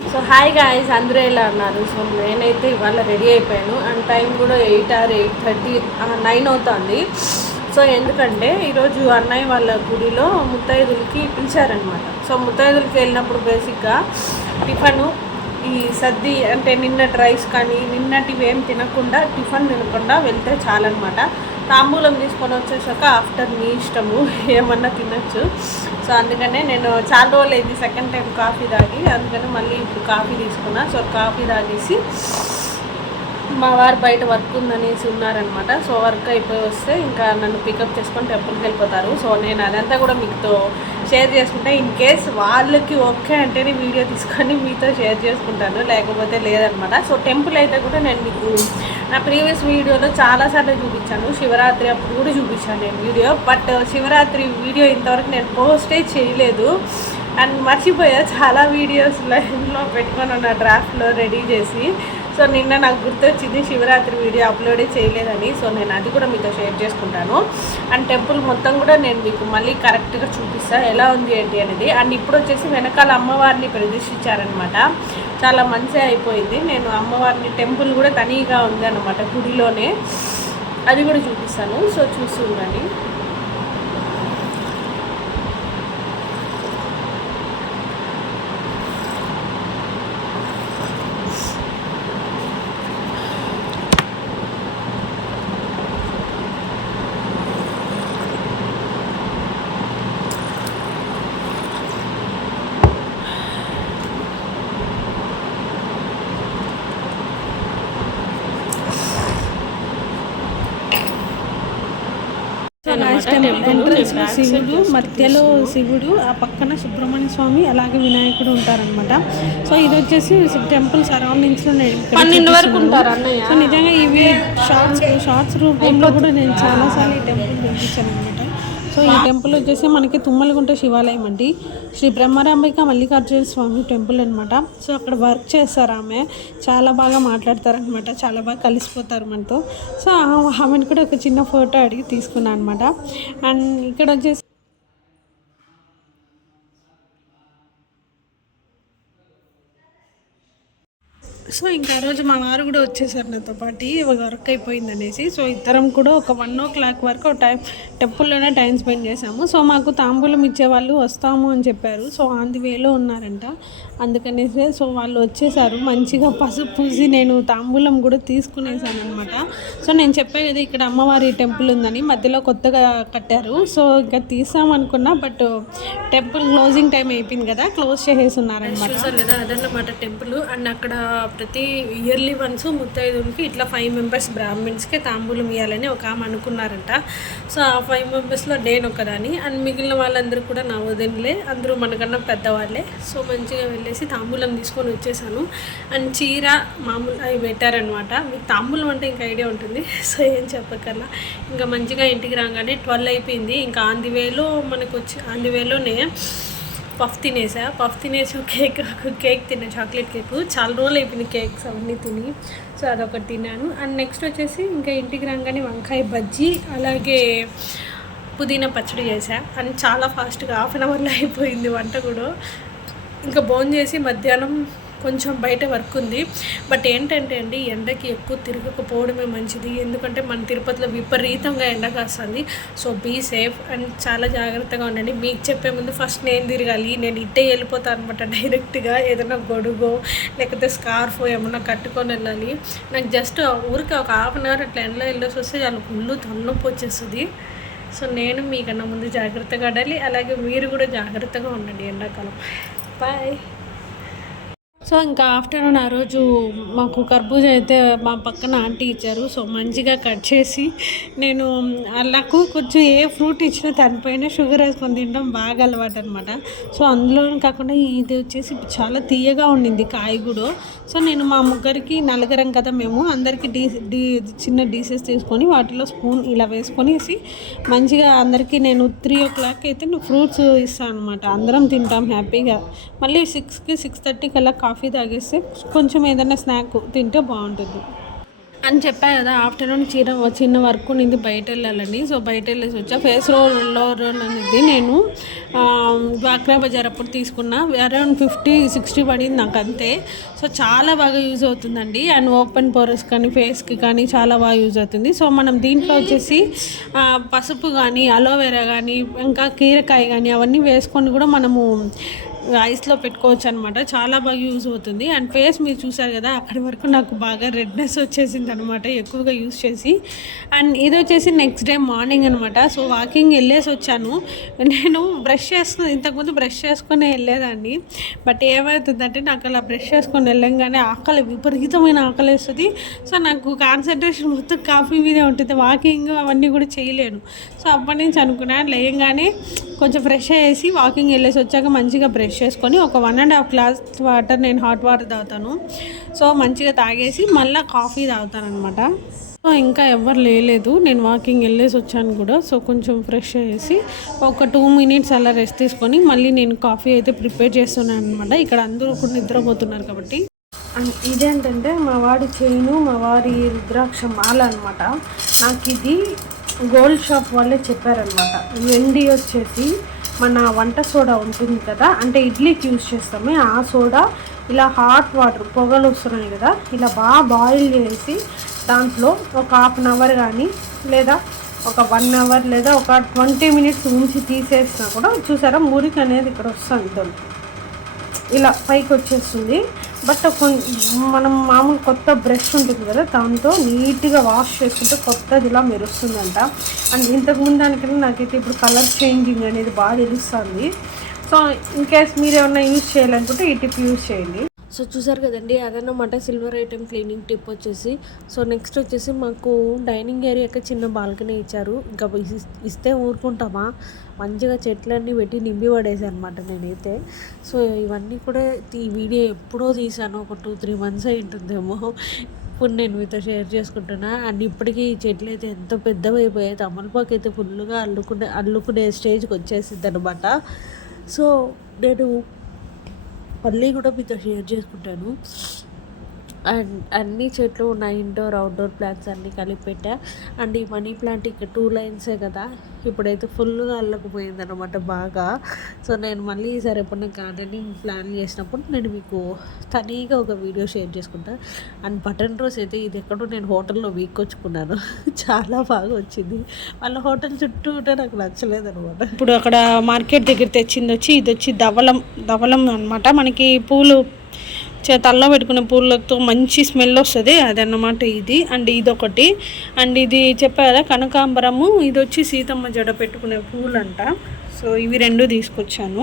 So hi guys, అందరూ ఎలా ఉన్నారు? సో నేనైతే ఇవాళ రెడీ అయిపోయాను అండ్ టైం కూడా 8 or 8:30 9 అవుతుంది. సో ఎందుకంటే ఈరోజు అన్నయ్య వాళ్ళ గుడిలో ముత్తైదులకి పిలిచారనమాట. సో ముత్తైదులకి వెళ్ళినప్పుడు బేసిక్గా టిఫను ఈ సద్ది అంటే నిన్నటి రైస్ కానీ నిన్నటివి ఏం తినకుండా టిఫన్ తినకుండా వెళ్తే చాలన్నమాట. తాంబూలం తీసుకొని వచ్చేసాక ఆఫ్టర్ మీ ఇష్టము ఏమన్నా తినచ్చు. సో అందుకనే నేను చాలా రోజులు అయింది సెకండ్ టైం కాఫీ తాగి, అందుకని మళ్ళీ ఇప్పుడు కాఫీ తీసుకున్నా. సో కాఫీ తాగేసి మా వారు బయట వర్క్ ఉందనేసి ఉన్నారనమాట. సో వర్క్ అయిపోయి వస్తే ఇంకా నన్ను పికప్ చేసుకొని టెంపుల్కి వెళ్ళిపోతారు. సో నేను అదంతా కూడా మీతో షేర్ చేసుకుంటే ఇన్ కేస్ వాళ్ళకి ఓకే అంటేనే వీడియో తీసుకొని మీతో షేర్ చేసుకుంటాను, లేకపోతే లేదనమాట. సో టెంపుల్ అయితే కూడా నేను మీకు నా ప్రీవియస్ వీడియోలో చాలాసార్లు చూపించాను. శివరాత్రి అప్పుడు కూడా చూపించాను నేను వీడియో, బట్ శివరాత్రి వీడియో ఇంతవరకు నేను పోస్టే చేయలేదు అండ్ మర్చిపోయా. చాలా వీడియోస్ లైన్లో పెట్టుకొని ఉన్న డ్రాఫ్ట్లో రెడీ చేసి. సో నిన్న నాకు గుర్తొచ్చింది శివరాత్రి వీడియో అప్లోడే చేయలేదని. సో నేను అది కూడా మీతో షేర్ చేసుకుంటాను అండ్ టెంపుల్ మొత్తం కూడా నేను మీకు మళ్ళీ కరెక్ట్గా చూపిస్తాను ఎలా ఉంది ఏంటి అనేది. అండ్ ఇప్పుడు వచ్చేసి వెనకాల అమ్మవారిని ప్రదర్శించారనమాట. చాలా మంచిగా అయిపోయింది. నేను అమ్మవారిని టెంపుల్ కూడా తనీగా ఉంది అనమాట గుడిలోనే, అది కూడా చూపిస్తాను. సో చూస్తూ ఉండండి. శివుడు మధ్యలో శివుడు, ఆ పక్కన సుబ్రహ్మణ్య స్వామి, అలాగే వినాయకుడు ఉంటారనమాట. సో ఇది వచ్చేసి టెంపుల్ సరౌండింగ్స్ లో 12 వరకు ఉంటారు అన్నయ్య. సో నిజంగా ఇవి షార్ట్స్ రూపంలో కూడా నేను చాలాసార్లు ఈ టెంపుల్ చూపించాను అనమాట. సో ఈ టెంపుల్ వచ్చేసి మనకి తుమ్మలగుంట శివాలయం అండి. శ్రీ బ్రహ్మరాంబిక మల్లికార్జున స్వామి టెంపుల్ అనమాట. సో అక్కడ వర్క్ చేస్తారు ఆమె, చాలా బాగా మాట్లాడతారనమాట, చాలా బాగా కలిసిపోతారు మనతో. సో ఆమెను కూడా ఒక చిన్న ఫోటో అడిగి తీసుకున్నాను అనమాట. అండ్ ఇక్కడ వచ్చేసి సో ఇంకా ఆ రోజు మా వారు కూడా వచ్చేసారు నాతో పాటు, వర్క్ అయిపోయింది అనేసి. సో ఇద్దరం కూడా ఒక 1 o'clock వరకు టెంపుల్లోనే టైం స్పెండ్ చేసాము. సో మాకు తాంబూలం ఇచ్చేవాళ్ళు వస్తాము అని చెప్పారు. సో ఆన్ ది వేలో ఉన్నారంట, అందుకనేసి సో వాళ్ళు వచ్చేసారు. మంచిగా పసుపు పూసి నేను తాంబూలం కూడా తీసుకునేసాను అనమాట. సో నేను చెప్పాను కదా ఇక్కడ అమ్మవారి టెంపుల్ ఉందని, మధ్యలో కొత్తగా కట్టారు. సో ఇంకా తీసామనుకున్నా, బట్ టెంపుల్ క్లోజింగ్ టైం అయిపోయింది కదా, క్లోజ్ చేసేసి ఉన్నారనమాట. చూసారు కదా, అదన్నమాట టెంపుల్. అండ్ అక్కడ ప్రతి ఇయర్లీ వన్స్ ముత్తైదులకి ఇట్లా 5 members బ్రాహ్మిన్స్కి తాంబూలం ఇవ్వాలని ఒక ఆమె అనుకున్నారంట. సో ఆ 5 members నేను ఒకదాన్ని, అండ్ మిగిలిన వాళ్ళందరూ కూడా నా వదినలే, అందరూ మనకన్నా పెద్దవాళ్ళే. సో మంచిగా వెళ్ళేసి తాంబూలం తీసుకొని వచ్చేసాను. అండ్ చీర మామూలు అవి పెట్టారనమాట. మీకు తాంబూలం అంటే ఇంకా ఐడియా ఉంటుంది, సో ఏం చెప్పకల్లా. ఇంకా మంచిగా ఇంటికి రాగానే 12 అయిపోయింది. ఇంకా ఆన్ ది వేలో మనకు వచ్చి ఆన్ ది వేలోనే పఫ్ తినేసి కేక్ తిన్నా, చాక్లెట్ కేక్. చాలా రోజులు అయిపోయింది కేక్స్ అవన్నీ తిని. సో అదొకటి తిన్నాను. అండ్ నెక్స్ట్ వచ్చేసి ఇంకా ఇంటికి రాగానే వంకాయ బజ్జీ అలాగే పుదీనా పచ్చడి చేశా. అండ్ చాలా ఫాస్ట్గా 1/2 hourలో అయిపోయింది వంట కూడా. ఇంకా భోంచేసి మధ్యాహ్నం కొంచెం బయట వర్క్ ఉంది, బట్ ఏంటంటే అండి ఎండకి ఎక్కువ తిరగకపోవడమే మంచిది. ఎందుకంటే మన తిరుపతిలో విపరీతంగా ఎండ కాస్తుంది. సో బీ సేఫ్ అండ్ చాలా జాగ్రత్తగా ఉండండి. మీకు చెప్పే ముందు ఫస్ట్ నేను తిరగాలి, నేను ఇట్టే వెళ్ళిపోతాను అనమాట డైరెక్ట్గా. ఏదైనా గొడుగో లేకపోతే స్కార్ఫ్ ఏమన్నా కట్టుకొని వెళ్ళాలి. నాకు జస్ట్ ఊరికి ఒక 1/2 hour అట్లా ఎండలో వెళ్ళేసి వస్తే చాలా ఫుల్లు తలనొప్పి వచ్చేస్తుంది. సో నేను మీకన్నా ముందు జాగ్రత్తగా ఉండాలి, అలాగే మీరు కూడా జాగ్రత్తగా ఉండండి ఎండాకాలం. బాయ్. సో ఇంకా ఆఫ్టర్నూన్ ఆ రోజు మాకు కర్బూజా అయితే మా పక్కన ఆంటీ ఇచ్చారు. సో మంచిగా కట్ చేసి నేను నాకు కొంచెం ఏ ఫ్రూట్ ఇచ్చినా దానిపైన షుగర్ వేసుకొని తినడం బాగా అలవాటు అనమాట. సో అందులో కాకుండా ఇది వచ్చేసి చాలా తీయగా ఉండింది కాయ కూడా. సో నేను మా ముగ్గురికి నలుగురం కదా మేము, అందరికీ చిన్న డీసెస్ తీసుకొని వాటిలో స్పూన్ ఇలా వేసుకొనేసి మంచిగా అందరికీ నేను 3 o'clock అయితే ఫ్రూట్స్ ఇస్తాను అనమాట. అందరం తింటాం హ్యాపీగా. మళ్ళీ 6కి 6:30 కల్లా కాఫీ తాగేస్తే కొంచెం ఏదైనా స్నాక్ తింటే బాగుంటుంది. అని చెప్పా కదా, ఆఫ్టర్నూన్ చిన్న వర్క్ ఉన్నింది, బయట వెళ్ళాలని. సో బయట వెళ్ళేసి వచ్చా. ఫేస్ రోల్ అనేది నేను డ్వాక్రా బజార్ అప్పుడు తీసుకున్నా. అరౌండ్ 50-60 పడింది నాకు అంతే. సో చాలా బాగా యూజ్ అవుతుందండి. అండ్ ఓపెన్ పోరస్ కానీ ఫేస్కి కానీ చాలా బాగా యూజ్ అవుతుంది. సో మనం దీంట్లో వచ్చేసి పసుపు కానీ అలోవెరా కానీ ఇంకా కీరకాయ కానీ అవన్నీ వేసుకొని కూడా మనము ఐస్లో పెట్టుకోవచ్చు అనమాట. చాలా బాగా యూజ్ అవుతుంది. అండ్ ఫేస్ మీరు చూసారు కదా, అక్కడి వరకు నాకు బాగా రెడ్నెస్ వచ్చేసింది అనమాట ఎక్కువగా యూజ్ చేసి. అండ్ ఇది వచ్చేసి నెక్స్ట్ డే మార్నింగ్ అనమాట. సో వాకింగ్ వెళ్ళేసి వచ్చాను. నేను ఇంతకుముందు బ్రష్ చేసుకొని వెళ్ళేదాన్ని. బట్ ఏమవుతుందంటే నాకు అలా బ్రష్ చేసుకొని వెళ్ళంగానే విపరీతమైన ఆకలి వేస్తుంది. సో నాకు కాన్సన్ట్రేషన్ మొత్తం కాఫీ మీదే ఉంటుంది, వాకింగ్ అవన్నీ కూడా చేయలేను. సో అప్పటి నుంచి అనుకున్నాను, లేయంగానే కొంచెం ఫ్రెష్ అయ్యేసి వాకింగ్ వెళ్ళేసి వచ్చాక మంచిగా బ్రష్ చేసుకొని ఒక 1.5 గ్లాస్ వాటర్, నేను హాట్ వాటర్ తాగుతాను. సో మంచిగా తాగేసి మళ్ళీ కాఫీ తాగుతాను అనమాట. సో ఇంకా ఎవరు లేదు, నేను వాకింగ్ వెళ్ళేసి వచ్చాను కూడా. సో కొంచెం ఫ్రెష్ అయ్యేసి ఒక 2 మినిట్స్ అలా రెస్ట్ తీసుకొని మళ్ళీ నేను కాఫీ అయితే ప్రిపేర్ చేస్తున్నాను అనమాట. ఇక్కడ అందరూ కూడా నిద్రపోతున్నారు కాబట్టి. అండ్ ఇదేంటంటే మా వాడి చైను, మా వారి రుద్రాక్ష మాల అనమాట. నాకు ఇది గోల్డ్ షాప్ వాళ్ళే చెప్పారనమాట. వెండి వచ్చేసి మన వంట సోడా ఉంటుంది కదా, అంటే ఇడ్లీకి యూజ్ చేస్తామే ఆ సోడా, ఇలా హాట్ వాటర్ పొగలు వస్తున్నాయి కదా, ఇలా బాగా బాయిల్ చేసి దాంట్లో ఒక 1/2 అవర్ కానీ లేదా ఒక 1 అవర్ లేదా ఒక 20 మినిట్స్ ఉంచి తీసేసినా కూడా చూసారా మురికి అనేది ఇక్కడ వస్తుంది, దాంట్లో ఇలా పైకి వచ్చేస్తుంది. బట్ మనం మామూలు కొత్త బ్రష్ ఉంటుంది కదా, దాంతో నీట్గా వాష్ చేసుకుంటే కొత్తది ఇలా మెరుస్తుందంట. అండ్ ఇంతకుముందు దానికన్నా నాకైతే ఇప్పుడు కలర్ చేంజింగ్ అనేది బాగా తెలుస్తుంది. సో ఇన్ కేస్ మీరు ఏమన్నా యూజ్ చేయాలనుకుంటే ఈ టిప్ యూజ్ చేయండి. సో చూసారు కదండి, అదన్నమాట సిల్వర్ ఐటెం క్లీనింగ్ టిప్ వచ్చేసి. సో నెక్స్ట్ వచ్చేసి మాకు డైనింగ్ ఏరియాకి చిన్న బాల్కనీ ఇచ్చారు. ఇంకా ఇస్తే ఊరుకుంటామా, మంచిగా చెట్లన్నీ పెట్టి నింపి పడేసాను అనమాట నేనైతే. సో ఇవన్నీ కూడా ఈ వీడియో ఎప్పుడో తీసాను, ఒక 2-3 మంత్స్ అయి ఉంటుందేమో. ఇప్పుడు నేను మీతో షేర్ చేసుకుంటున్నా. అండ్ ఇప్పటికీ ఈ చెట్లు అయితే ఎంతో పెద్దవి అయిపోయాయి. తమలపాకు అయితే ఫుల్గా అల్లుకునే స్టేజ్కి వచ్చేసింది అనమాట. సో నేను మళ్ళీ కూడా మీతో షేర్ చేసుకుంటాను. అండ్ అన్ని చెట్లు ఉన్నాయి, ఇండోర్ అవుట్డోర్ ప్లాంట్స్ అన్నీ కలిపి పెట్టా. అండ్ ఈ మనీ ప్లాంట్ ఇక్కడ 2 లైన్సే కదా, ఇప్పుడైతే ఫుల్గా అల్లకపోయింది అనమాట బాగా. సో నేను మళ్ళీ ఈసారి ఎప్పుడైనా గార్డెనింగ్ ప్లాన్ చేసినప్పుడు నేను మీకు తనీగా ఒక వీడియో షేర్ చేసుకుంటాను. అండ్ బటన్ రోజ్ అయితే ఇది ఎక్కడో నేను హోటల్లో వీక్కొచ్చుకున్నాను, చాలా బాగా వచ్చింది. వాళ్ళ హోటల్ చుట్టూ ఉంటే నాకు నచ్చలేదు అనమాట. ఇప్పుడు అక్కడ మార్కెట్ దగ్గర తెచ్చింది ఇది వచ్చి ధవలం అనమాట. మనకి పూలు తల్లో పెట్టుకునే పూలతో మంచి స్మెల్ వస్తుంది, అదన్నమాట ఇది. అండ్ ఇదొకటి. అండ్ ఇది చెప్పా కదా కనకాంబరము, ఇది వచ్చి సీతమ్మ జడ పెట్టుకునే పూలు అంట. సో ఇవి 2 తీసుకొచ్చాను.